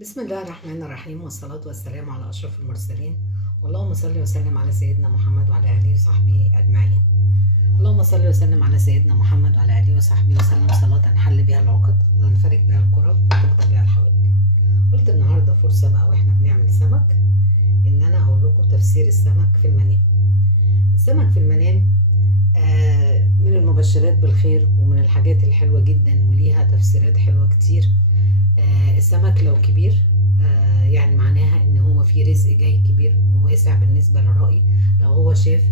بسم الله الرحمن الرحيم، والصلاة والسلام على أشرف المرسلين. اللهم صل وسلم على سيدنا محمد وعلى آله وصحبه أجمعين. اللهم صل وسلم على سيدنا محمد وعلى آله وصحبه وسلم صلاة حل بها العقد وتنفرج بها الكرب وتقضى بها الحوائج. قلت النهارده فرصة بقى واحنا بنعمل سمك إن أنا أقول لكم تفسير السمك في المنام. السمك في المنام من المبشرات بالخير ومن الحاجات الحلوة جدا وليها تفسيرات حلوة كتير. السمك لو كبير يعني معناها ان هو في رزق جاي كبير وواسع بالنسبة للرأي. لو هو شاف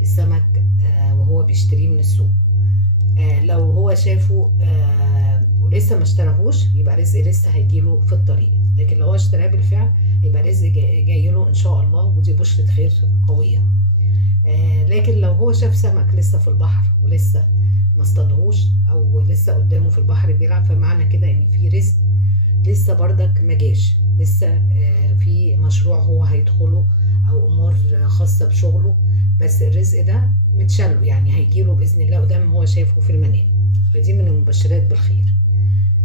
السمك وهو بيشتريه من السوق، لو هو شافه ولسه ما اشتراهوش يبقى رزق لسه هيجيله في الطريق، لكن لو هو اشتراه بالفعل يبقى رزق جاي له ان شاء الله، ودي بشرة خير قوية. لكن لو هو شاف سمك لسه في البحر ولسه ما اصطادهوش او لسه قدامه في البحر بيلعب، فمعنى كده ان في رزق لسه بردك ما جاش، لسه في مشروع هو هيدخله او امور خاصه بشغله، بس الرزق ده متشله يعني هيجيله باذن الله قدام هو شايفه في المنام. فدي من المبشرات بالخير.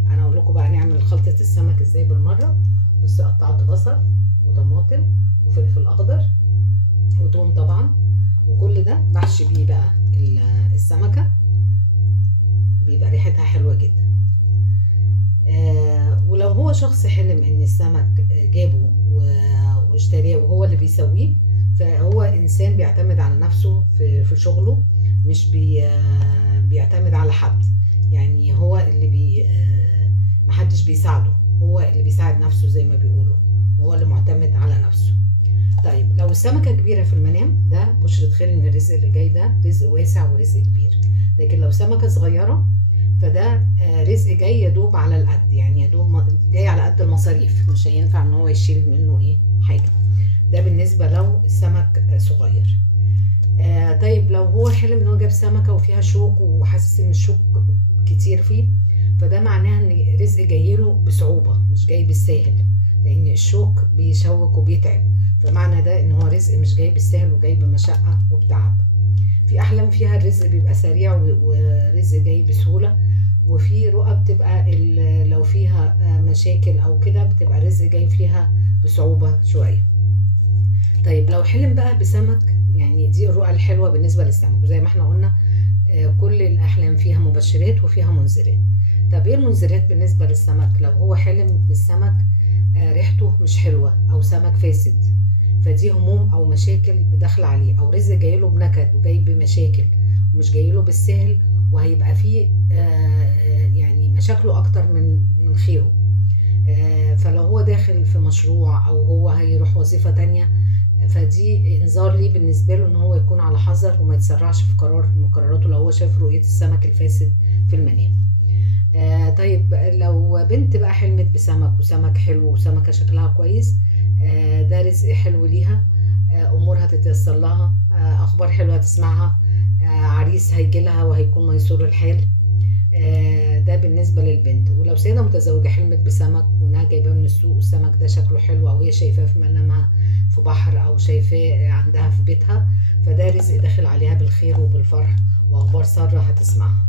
انا اقول لكم بقى نعمل خلطه السمك ازاي بالمره. بس قطعت بصل وطماطم وفلفل اخضر وتوم طبعا، وكل ده بحشي بيه بقى السمكه، بيبقى ريحتها حلوه جدا. ولو هو شخص حلم ان السمك جابه واشتريه وهو اللي بيسويه، فهو انسان بيعتمد على نفسه في شغله، مش بيعتمد على حد. يعني هو اللي محدش بيساعده، هو اللي بيساعد نفسه زي ما بيقولوا، وهو اللي معتمد على نفسه. طيب لو السمكة كبيرة في المنام، ده بشرة خير ان الرزق اللي جاي ده رزق واسع ورزق كبير. لكن لو سمكة صغيرة فده رزق جاي يدوب على القد، يعني يدوب جاي على قد المصاريف، مش هينفع ان هو يشيل منه ايه حاجة. ده بالنسبة لو السمك صغير. طيب لو هو حلم ان هو جاب سمكة وفيها شوك وحاسس ان الشوك كتير فيه، فده معناها ان رزق جاي له بصعوبة مش جاي بالساهل، لان الشوك بيشوك وبيتعب. فمعنى ده ان هو رزق مش جاي بالسهل وجاي بمشقة وبتعب. في احلام فيها الرزق بيبقى سريع ورزق جاي بسهولة، وفي رؤى بتبقى لو فيها مشاكل او كده بتبقى الرزق جاي فيها بصعوبة شوية. طيب لو حلم بقى بسمك، يعني دي الرؤى الحلوة بالنسبة للسمك، وزي ما احنا قلنا كل الأحلام فيها مبشرات وفيها منذرات. طب ايه المنذرات بالنسبة للسمك؟ لو هو حلم بالسمك ريحته مش حلوة أو سمك فاسد، فدي هموم أو مشاكل داخلة عليه، أو رزق جايله بنكد وجاي بمشاكل ومش جايله بالسهل، وهيبقى فيه يعني مشاكله أكتر من خيره. فلو هو داخل في مشروع أو هو هيروح وظيفة تانية، فدي انذار ليه بالنسبه له ان هو يكون على حذر وما يتسرعش في قرار من قراراته لو هو شاف رؤيه السمك الفاسد في المنام. طيب لو بنت بقى حلمت بسمك وسمك حلو وسمكه شكلها كويس، ده رزق حلو ليها، امورها تتيسر لها، اخبار حلوه تسمعها، عريس هيجي لها وهيكون ميسور الحال. ده بالنسبة للبنت. ولو سيدة متزوجة حلمت بسمك وإنها جايباه من السوق والسمك ده شكله حلو، أو هي شايفاه في منامها في بحر أو شايفاه عندها في بيتها، فده رزق داخل عليها بالخير وبالفرح وأخبار سارة هتسمعها.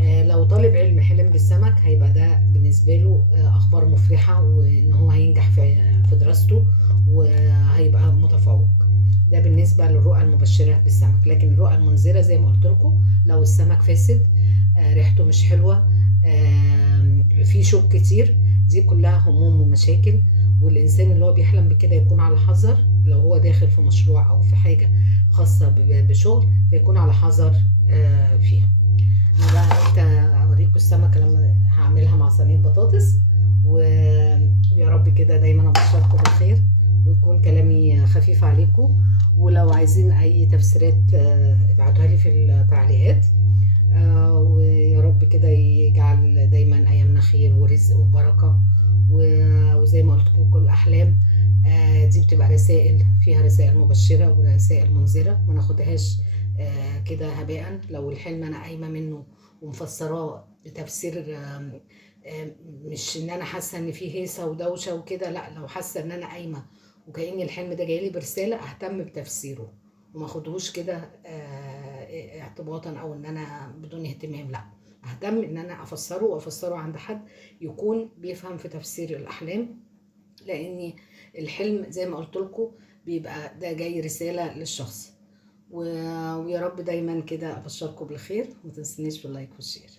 لو طالب علم حلم بالسمك هيبقى ده بالنسبة له أخبار مفرحة، وإن هو هينجح في دراسته وهيبقى متفوق. ده بالنسبة للرؤى المبشرة بالسمك. لكن الرؤى المنذرة زي ما قلت لكم، لو السمك فاسد، ريحته مش حلوة، في شوك كتير، دي كلها هموم ومشاكل. والإنسان اللي هو بيحلم بكده يكون على حذر، لو هو داخل في مشروع أو في حاجة خاصة بشغل فيكون على حذر فيها. انا بقى قلت اوريكم السمكه لما هعملها مع صينيه بطاطس، ويا رب كده دايما ابشركم بالخير ويكون كلامي خفيف عليكم. ولو عايزين اي تفسيرات ابعتوها لي في التعليقات. ويا رب كده يجعل دايما ايامنا خير ورزق وبركه. وزي ما قلت لكم كل احلام دي بتبقى رسائل، فيها رسائل مبشره ورسائل منذره، ما ناخدهاش كده هباء. لو الحلم انا قايمه منه ومفسراه بتفسير مش ان انا حاسه ان فيه هيصه ودوشه وكده، لا، لو حاسه ان انا قايمه وكأن الحلم ده جايلي برساله، اهتم بتفسيره وما اخدهوش كده اعتباطا او ان انا بدون اهتمام، لا، اهتم ان انا افسره وافسره عند حد يكون بيفهم في تفسير الاحلام لان الحلم زي ما قلت لكم بيبقى ده جاي رسالة للشخص. ويا رب دايما كده ابشركم بالخير، وما تنسونيش باللايك والشير.